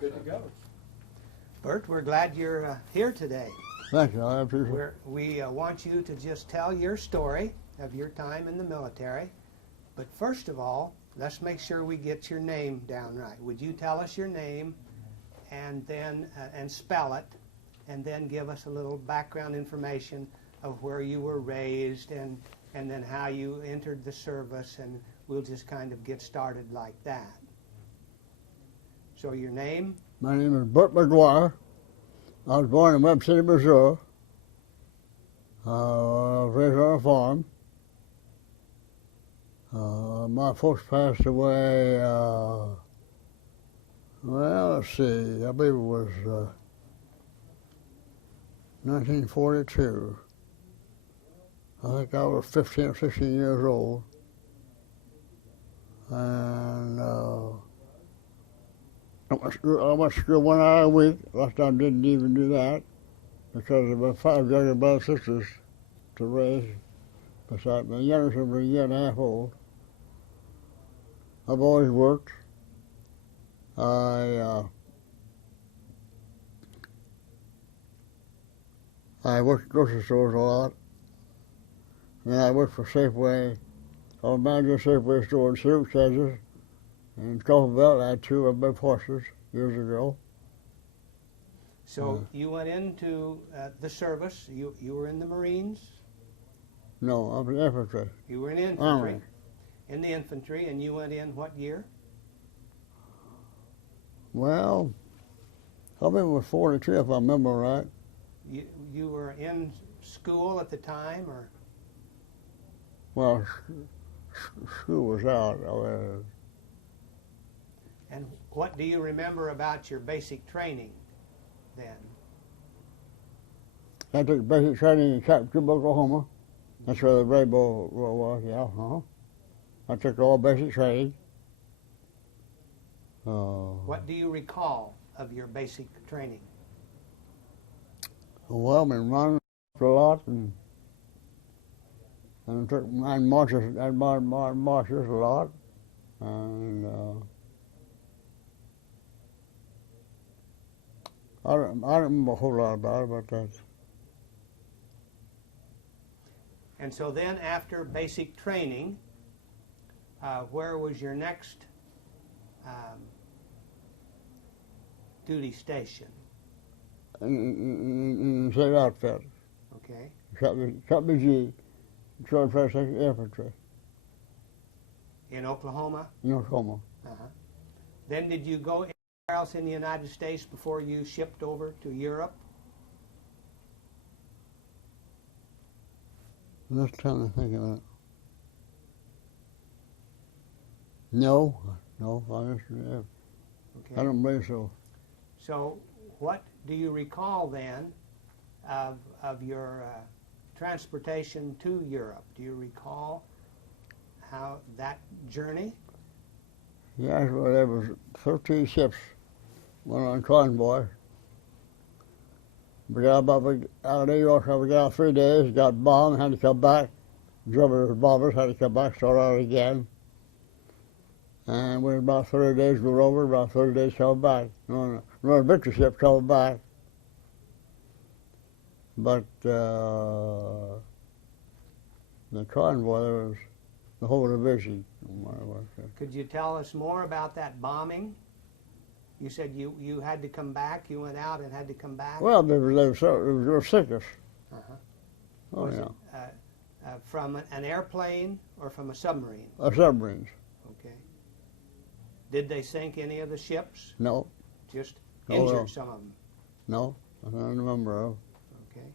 good to go. Bert, we're glad you're here today. Thank you. I appreciate it. We want you to just tell your story of your time in the military. But first of all, let's make sure we get your name down right. Would you tell us your name and then and spell it, and then give us a little background information of where you were raised and then how you entered the service, and we'll just kind of get started like that. So your name? My name is Bert McGuire. I was born in Webb City, Missouri. I was raised on a farm. My folks passed away, well, let's see, I believe it was 1942. I think I was 15 or 16 years old. And I went to school 1 hour a week. Last time I didn't even do that because of my 5 younger brothers and sisters to raise. Besides, my youngest was a year and a half old. I've always worked. I worked at grocery stores a lot. And I worked for Safeway. I was manager of Safeway store in Sioux, Kansas. In Coffeyville, I had 2 of my horses years ago. So you went into the service. You were in the Marines? No, I was in infantry. You were in infantry. Army. In the infantry, and you went in what year? Well, I think it was 43 if I remember right. You were in school at the time, or? Well, school was out. And what do you remember about your basic training then? I took basic training in Captain Cube, Oklahoma. That's where the Rainbow was, yeah. I took all basic training. What do you recall of your basic training? Well, I've been running a lot and took marches a lot. And I don't remember a whole lot about it, but that's. And so then after basic training, where was your next duty station? In the same outfit. Okay. Company G, Troy First Infantry. In Oklahoma? In Oklahoma. Uh-huh. Then did you go anywhere else in the United States before you shipped over to Europe? I'm just trying to think of it. No, Okay. I don't believe so. So what do you recall then of your transportation to Europe? Do you recall how that journey? Yeah, well, there was 13 ships went on convoy. We got out of New York, we got out 3 days, got bombed, had to come back. Drove with bombers, had to come back, start out again. And we had about 30 days go over, about 30 days come back. Another victory ship coming back. But the convoy, there was the whole division. Could you tell us more about that bombing? You said you had to come back, you went out and had to come back? Well, they were sickness. Uh-huh. Oh, Was yeah. it from an airplane or from a submarine? Submarines. Okay. Did they sink any of the ships? No. Just Oh, injured no. some of them? No, I don't remember of. Okay.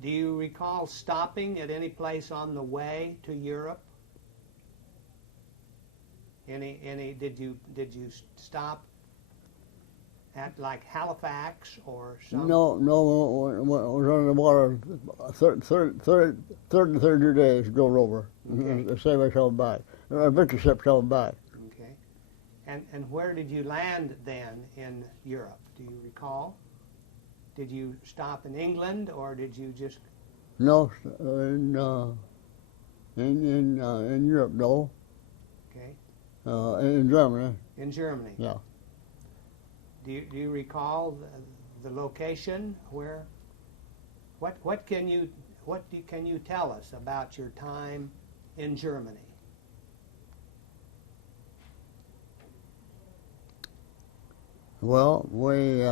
Do you recall stopping at any place on the way to Europe? Did you stop at like Halifax or some? No, it was on the water 30 and 32 days go over. Okay. The same way coming back. A victory ship coming back. Okay. And where did you land then in Europe? Do you recall? Did you stop in England or did you just? No, in Europe, no. Okay. In Germany. In Germany. Yeah. Do you recall the location where? What can you tell us about your time in Germany? Well, we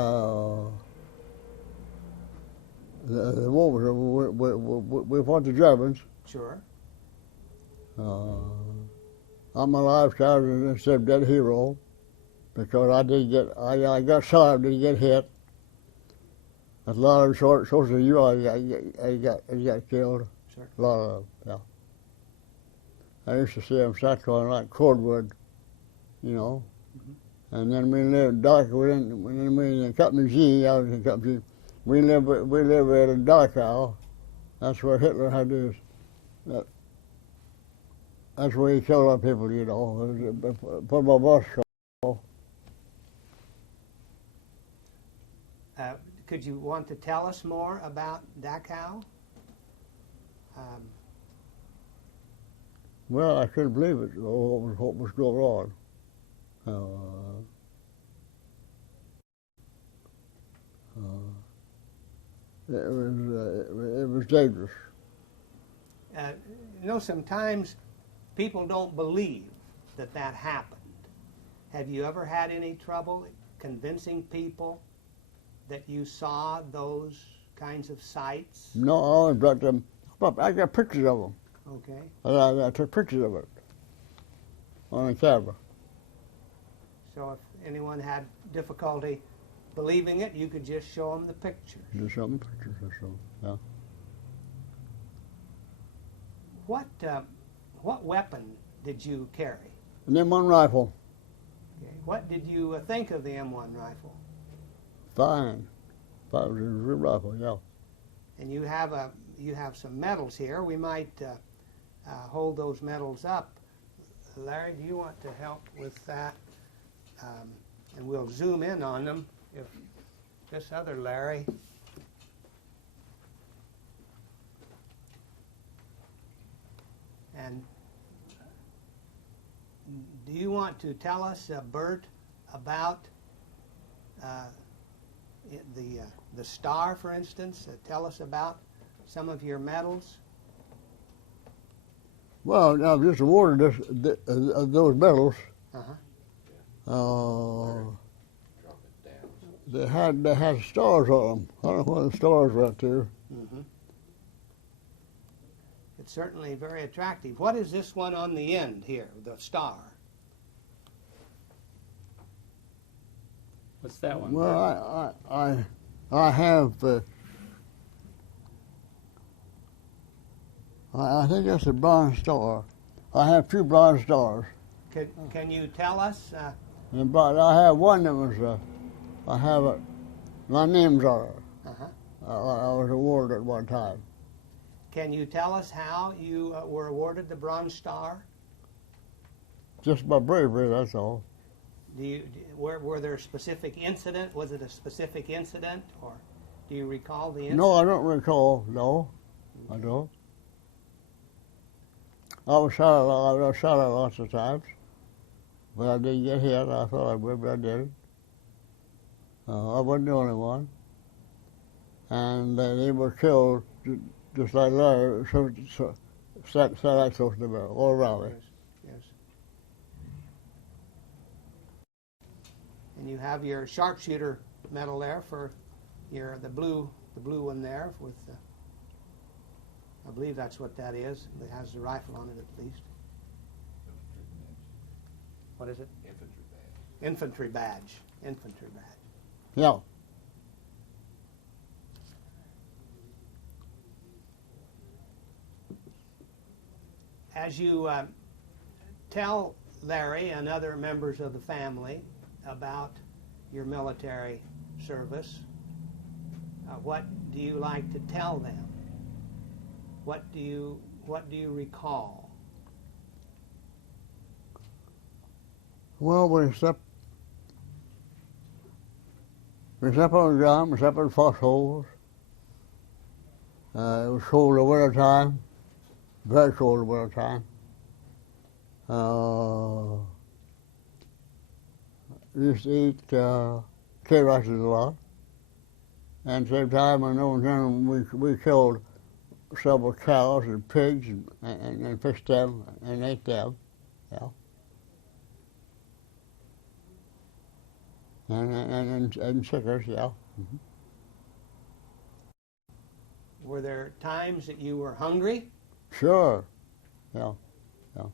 the war was over. We fought the Germans. Sure. I'm a lifeguard instead of dead hero because I got shot, I didn't get hit. A lot of short of you, I got killed. Sure. A lot of them, yeah. I used to see them stacked on like cordwood, you know. Mm-hmm. And then we lived dark. We in Company G. I was in Company G. We lived in Dachau. That's where Hitler had his. That's where he killed our people, you know. Put my bus. Could you want to tell us more about Dachau? Well, I couldn't believe it. What was going on? It was dangerous. You know, sometimes people don't believe that happened. Have you ever had any trouble convincing people that you saw those kinds of sights? No, I always brought them. I got pictures of them. Okay. I took pictures of it on a camera. So if anyone had difficulty believing it, you could just show them the pictures. Just show them pictures or so. Yeah. What weapon did you carry? An M1 rifle. Okay. What did you think of the M1 rifle? Fine. Fine. It was a good rifle, yeah. And you have some medals here. We might hold those medals up. Larry, do you want to help with that? And we'll zoom in on them. If this other Larry. And do you want to tell us, Bert, about the star, for instance? Tell us about some of your medals. Well, I was just awarded those medals. Uh-huh. They had stars on them. I don't know what the stars went to. Mm-hmm. It's certainly very attractive. What is this one on the end here, the star? What's that one? Well, I have. I think that's a bronze star. I have two bronze stars. Can you tell us? But I have one that was. I have it. My name's on it. Uh-huh. I was awarded at one time. Can you tell us how you were awarded the Bronze Star? Just by bravery, that's all. Were there a specific incident? Was it a specific incident, or do you recall the incident? No, I don't recall. No, I don't. I was shot at lots of times, but I didn't get hit. I thought I would, but I didn't. I wasn't the only one. And they were killed just like Larry, sat like close to me, all around me. Yes. And you have your sharpshooter medal there for the blue one there with I believe that's what that is. It has the rifle on it at least. What is it? Infantry badge. Infantry badge. Yeah. As you tell Larry and other members of the family about your military service, what do you like to tell them? What do you recall? Well, we slept on the ground, we slept in foxholes. It was cold in the winter time, very cold in the winter time. used to eat K-Rices a lot. And at the same time, I know we killed several cows and pigs and fished them and ate them. Yeah. And chickens, yeah. Mm-hmm. Were there times that you were hungry? Sure, yeah, yeah.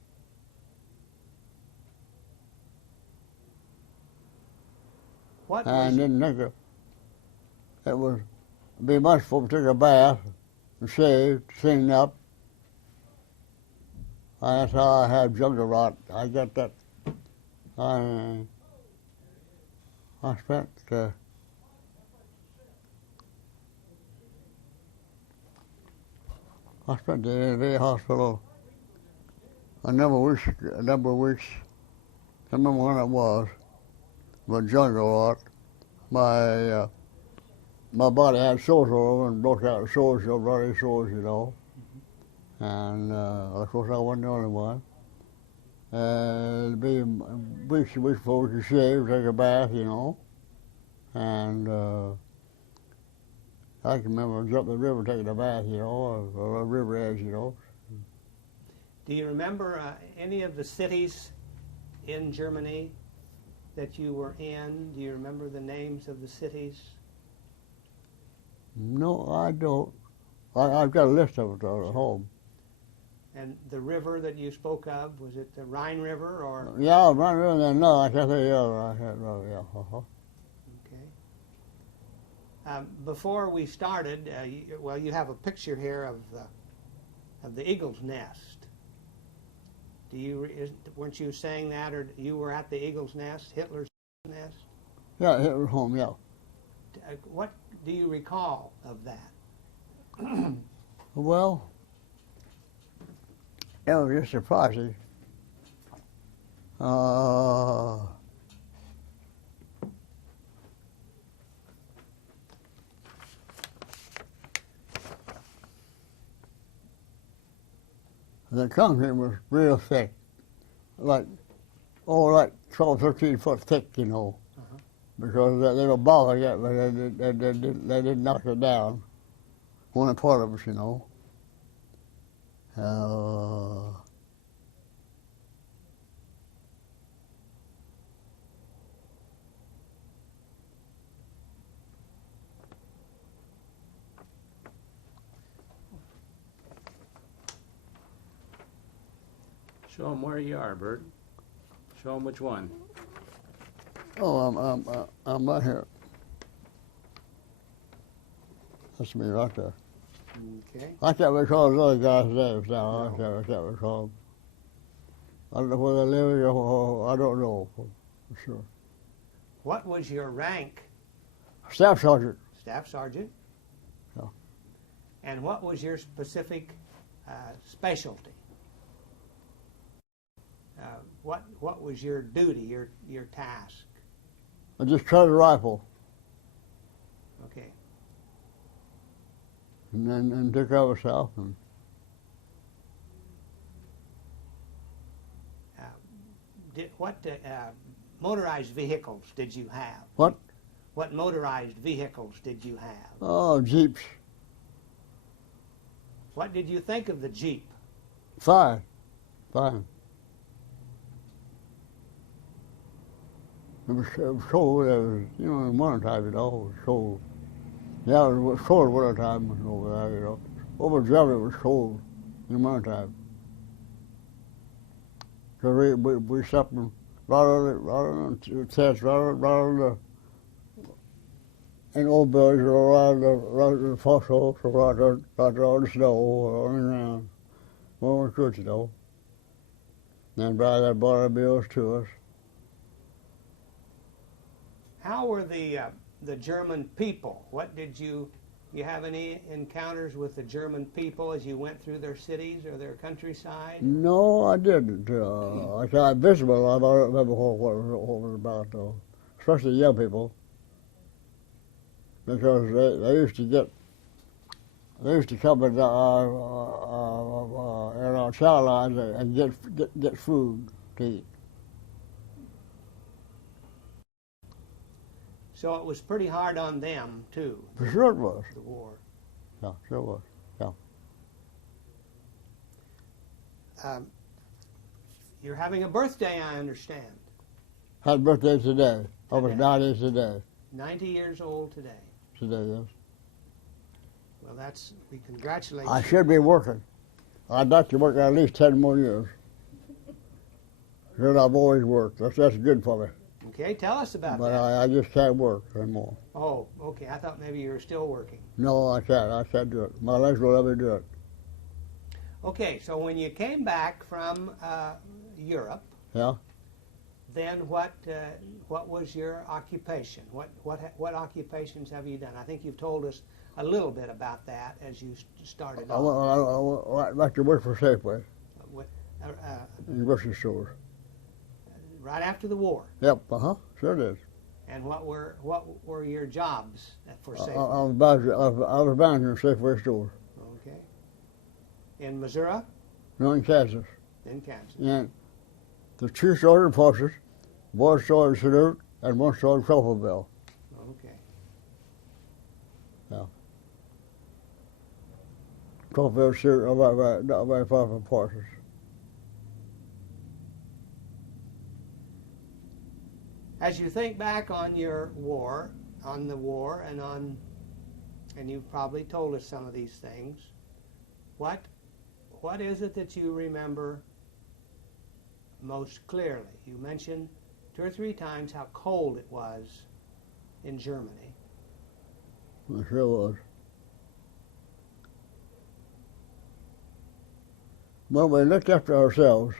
What I was didn't think it would be much for me to take a bath and shave, clean up. That's how I had jungle rot. I got that. I spent the VA hospital a number of weeks. I can't remember when it was. But jungle rot. My body had sores all over and broke out sores, bloody sores, you know. And of course I wasn't the only one. It'd be weeks and weeks before we could shave, take a bath, you know. And I can remember jumping the river taking a bath, you know, or a river edge, you know. Do you remember any of the cities in Germany that you were in? Do you remember the names of the cities? No, I don't. I've got a list of it at home. And the river that you spoke of, was it the Rhine River or? Yeah, Rhine River, no, I can't say the other. I can't remember, yeah. Okay. Before we started, you have a picture here of the eagle's nest. Weren't you saying that, or you were at the eagle's nest, Hitler's nest? Yeah, Hitler's home, yeah. What do you recall of that? Well, it was just surprising. The concrete was real thick, like 12, 13 foot thick, you know, because they were bothering it, but they didn't knock it down. One part of us, you know. Show them where you are, Bert. Show them which one. Oh, I'm right here. That's me right there. Okay. I can't recall the other guys' names now. No. I can't recall them. I don't know where they're living or I don't know for sure. What was your rank? Staff sergeant. Staff sergeant. Yeah. And what was your specific specialty? What was your duty, your task? I just tried a rifle Okay. and took over south. And What motorized vehicles did you have? what? What motorized vehicles did you have? Oh, jeeps. What did you think of the Jeep? Fine. It was cold. It was, you know, in wintertime, you know, it was cold. Yeah, it was cold in wintertime over there, you know. Over Germany, it was cold in the wintertime. So we slept right on the tents, right on the, in old buildings, around the foxholes, right there on the snow, or on the ground, when we could, you know. And they brought our meals to us. How were the German people? What did you have any encounters with the German people as you went through their cities or their countryside? No, I didn't. I tried visible. I don't remember what it was about, though. Especially young people, because they used to come in our chow lines and get food to eat. So it was pretty hard on them, too, For sure it was. the war. Yeah, sure was. You're having a birthday, I understand. Had birthday today. I was Today. 90 today. 90 years old today. Today, yes. Well, we congratulate I you. should be working. I'd like to work at least 10 more years. Because I've always worked. That's good for me. Okay, tell us about But that. I just can't work anymore. Oh, okay. I thought maybe you were still working. No, I can't. I can't do it. My legs will never do it. Okay, so when you came back from Europe, Yeah? then what was your occupation? What occupations have you done? I think you've told us a little bit about that as you started off. I'd like to work for Safeway With- in grocery stores. right after the war. Yep, sure it is. And what were your jobs for I Safeway? was manager of Safeway store. Okay. In Missouri, No, in Kansas. in Kansas. And the two stores in Forces, one store in Salute, and one store in Crawfordville. Okay. Crawfordville, Salute, not very far from Forces. As you think back on your war, on the war, and you've probably told us some of these things, what is it that you remember most clearly? You mentioned 2 or 3 times how cold it was in Germany. It sure was. Well, we looked after ourselves.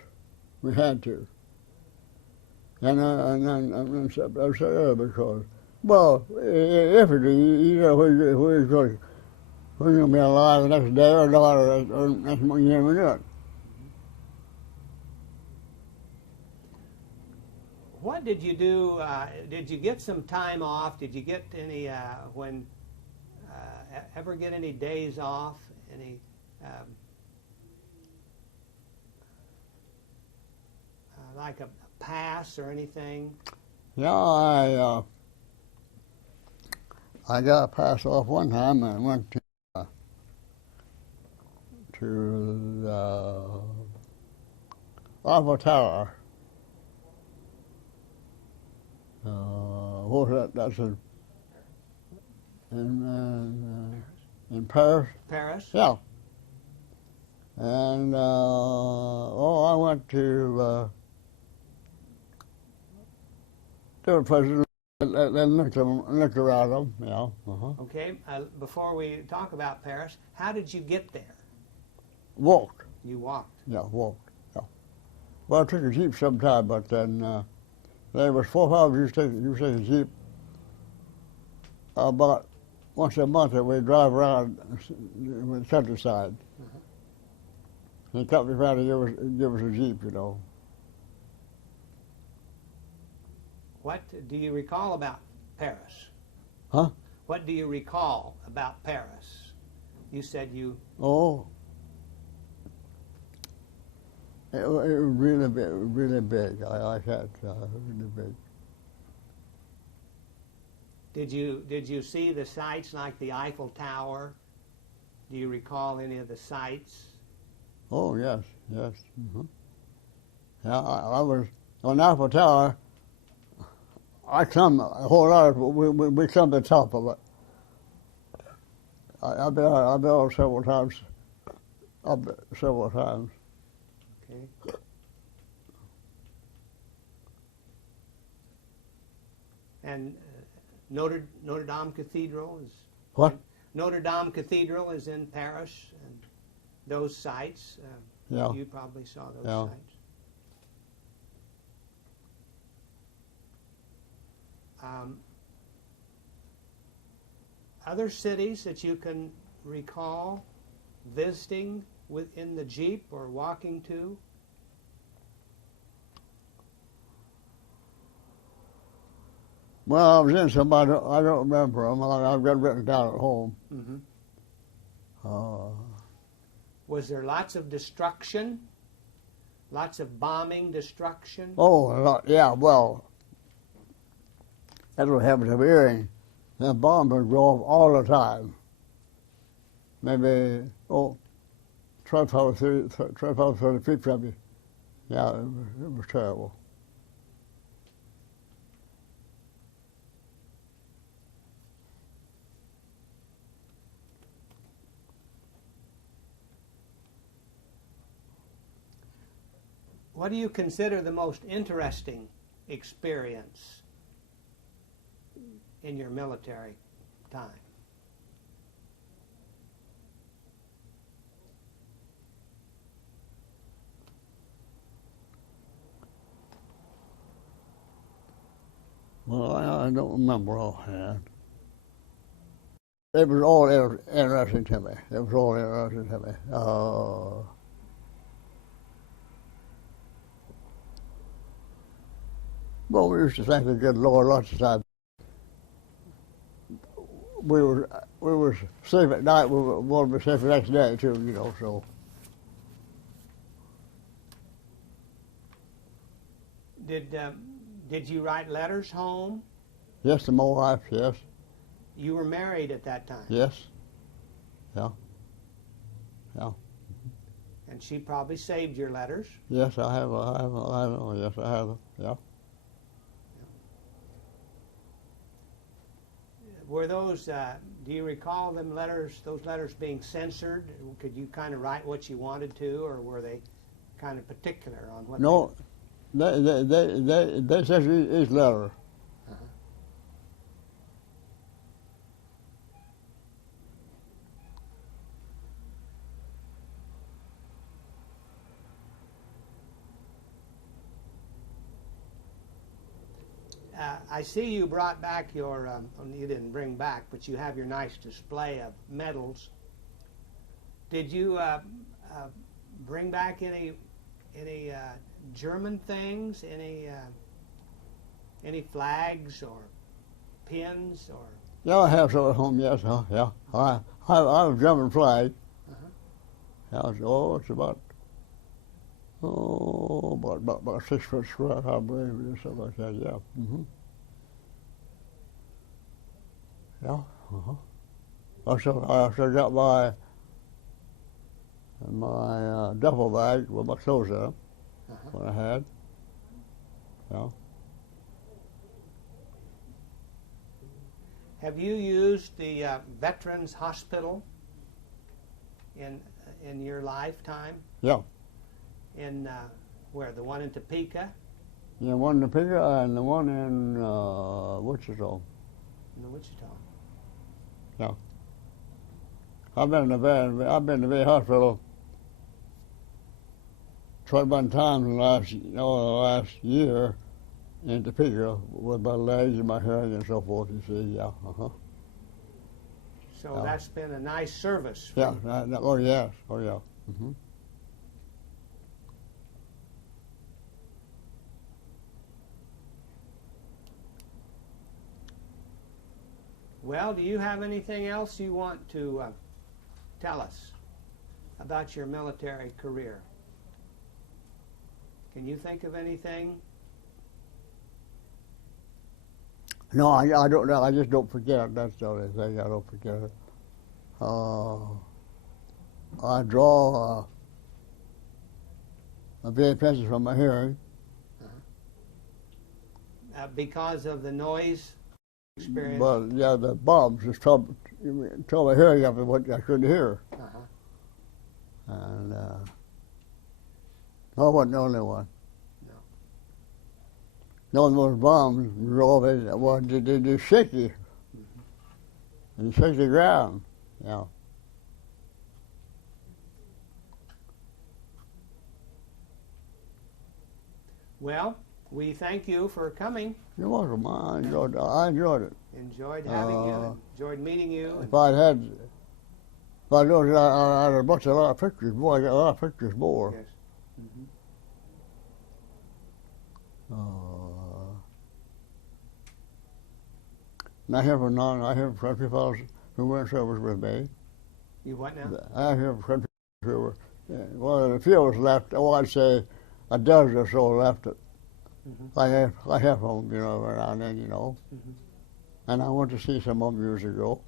We had to. And I said, because, well, if you know who's going to be alive the next day or not, or next month, you never knew it. What did you do? Did you get some time off? Did you get any ever get any days off? Any like a pass or anything? Yeah, I got a pass off one time and went to the Eiffel Tower. What was that? That's in Paris. Paris? Yeah. And I went to different places and looked around them. Yeah. Okay. Before we talk about Paris, how did you get there? Walked. You walked. Yeah, walked. Yeah. Well, I took a Jeep sometime, but then there was 4 or 5 you take a Jeep about once a month, and we drive around the countryside. The company tried to give us a Jeep, you know. What do you recall about Paris? Huh? What do you recall about Paris? You said you... Oh. It was really big, really big. I can't, really big. Did you see the sights like the Eiffel Tower? Do you recall any of the sights? Oh, yes, yes. Yeah, I was on Eiffel Tower. I come a whole lot of, we come to the top of it. I've been on several times. Several times. Okay. And Notre Dame Cathedral is... What? Notre Dame Cathedral is in Paris, and those sites, Yeah. you probably saw those Yeah. sites. Other cities that you can recall visiting in the Jeep or walking to? Well, I was in some, I don't remember them. I've got it written down at home. Mm-hmm. Was there lots of destruction? Lots of bombing, destruction? Oh, a lot, yeah, well, That's what happens to earring. The bombs would go off all the time. Maybe, 25 or 30 feet from you. Yeah, it was terrible. What do you consider the most interesting experience in your military time? Well, I don't remember offhand. It was all interesting to me. It was all interesting to me. Well, we used to thank the good Lord lots of times. We were safe at night. We wanted to be safe the next day too, you know. So Did you write letters home? yes, to my wife. Yes, You were married at that time, yes, yeah, yeah. and she probably saved your letters. Yes, I have. Yes, I have. Yeah. Were those? Do you recall them letters? Those letters being censored? Could you kind of write what you wanted to, or were they kind of particular on what? No, they said each letter. I see you brought back your. You didn't bring back, but you have your nice display of medals. Did you bring back any German things? Any flags or pins or? Yeah, I have some at home. Yes, yeah. I have a German flag. Yeah, it's about 6 foot square, I believe, or something like that. Yeah. Mm-hmm. Yeah. I still got my duffel bag with my clothes in it. What I had. Yeah. Have you used the Veterans Hospital in your lifetime? Yeah. In where? The one in Topeka? Yeah, one in Topeka and the one in Wichita. In Wichita. Yeah. I've been to the VA hospital 21 times in the last year in Topeka with my legs and my hearing and so forth. You see, yeah. So that's been a nice service. Yeah. Oh yes. Oh yeah. Mm-hmm. Well, do you have anything else you want to tell us about your military career? Can you think of anything? No, I don't know. I just don't forget. That's the only thing. I don't forget it. I draw a VA pension from my hearing. Because of the noise experience? But yeah, the bombs just tore my hearing up and what I couldn't hear. And I wasn't the only one. No, those bombs drove it. Well, they shake you. And shake the ground. Yeah. Well, we thank you for coming. You're welcome. I enjoyed it. Enjoyed having you. Enjoyed meeting you. If I knew I had a lot of pictures. Boy, I got a lot of pictures more. Yes. And I have a country fellows who went service with me. You what now? I have a country who were, well, a few was left. Oh, I'd say a dozen or so left I have them, you know, every now and then, you know. And I went to see some of them years ago.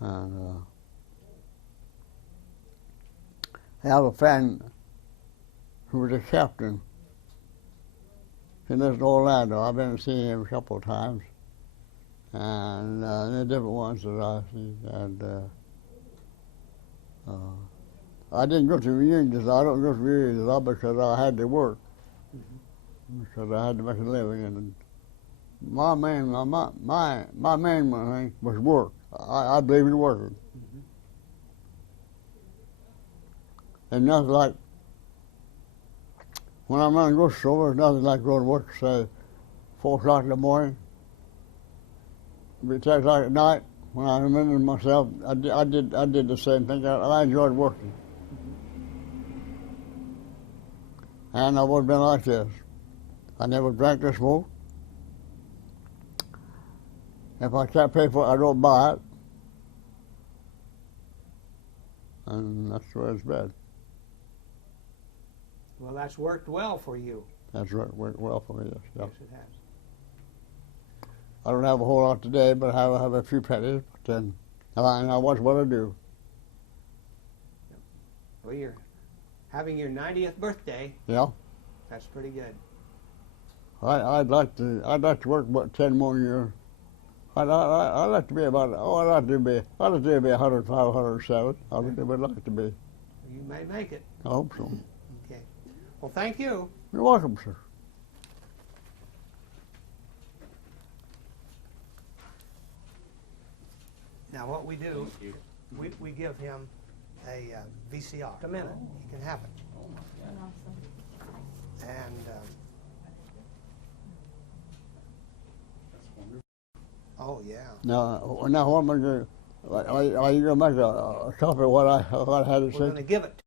And I have a friend who was a captain. He lives in Orlando. I've been to see him a couple of times. And the different ones that I see. And I didn't go to reunions. I don't go to reunions a lot because I had to work. Because I had to make a living. And my main thing was work. I believe in working. And nothing like, when I'm running a grocery store, there's nothing like going to work, say, 4 o'clock in the morning. It'd be 10 o'clock at night. When I remember myself, I did the same thing. I enjoyed working. And I would have been like this. I never drank or smoked. If I can't pay for it, I don't buy it. And that's the way it's been. Well, that's worked well for you. That's worked well for me, yes. Yes, it has. I don't have a whole lot today, but I have a few pennies. But then, and I watch what I do. Well, you're having your 90th birthday. Yeah. That's pretty good. I'd like to work about 10 more years. I'd like to be about, I'd like to be 105, 107. I would like to be. You may make it. I hope so. Okay. Well, thank you. You're welcome, sir. Now, what we do, we give him a VCR. A minute. He can have it. And oh yeah. Now what am I going to? Are you going to make a copy of what I had to We're say? going to give it